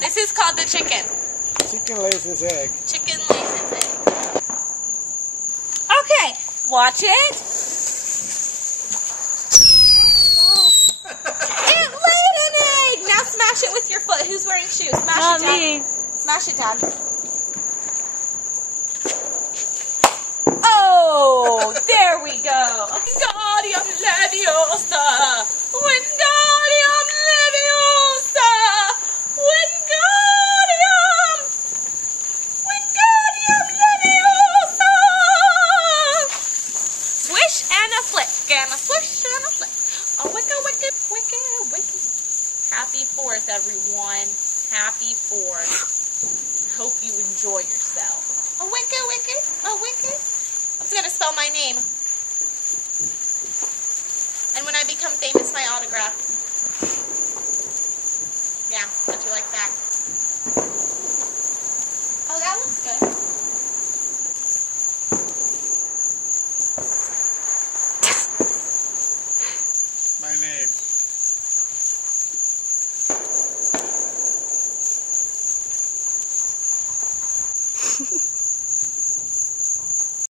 This is called the chicken. Chicken lays his egg. Chicken lays its egg. Okay, watch it. It laid an egg. Now smash it with your foot. Who's wearing shoes? Smash Not it, Dad. me. Smash it, Dad. Oh, there we go. Wingardium Leviosa. Wingardium Leviosa. Wingardium. Wingardium Leviosa. Swish and a flick and a swish and a flick. A wicka, wicka, wicka, wicka. Happy 4th, everyone. Happy 4th. Hope you enjoy yourself. A wicka, wicka, a wicka. I'm going to spell my name. And when I become famous, my autograph. Yeah, how'd you like that?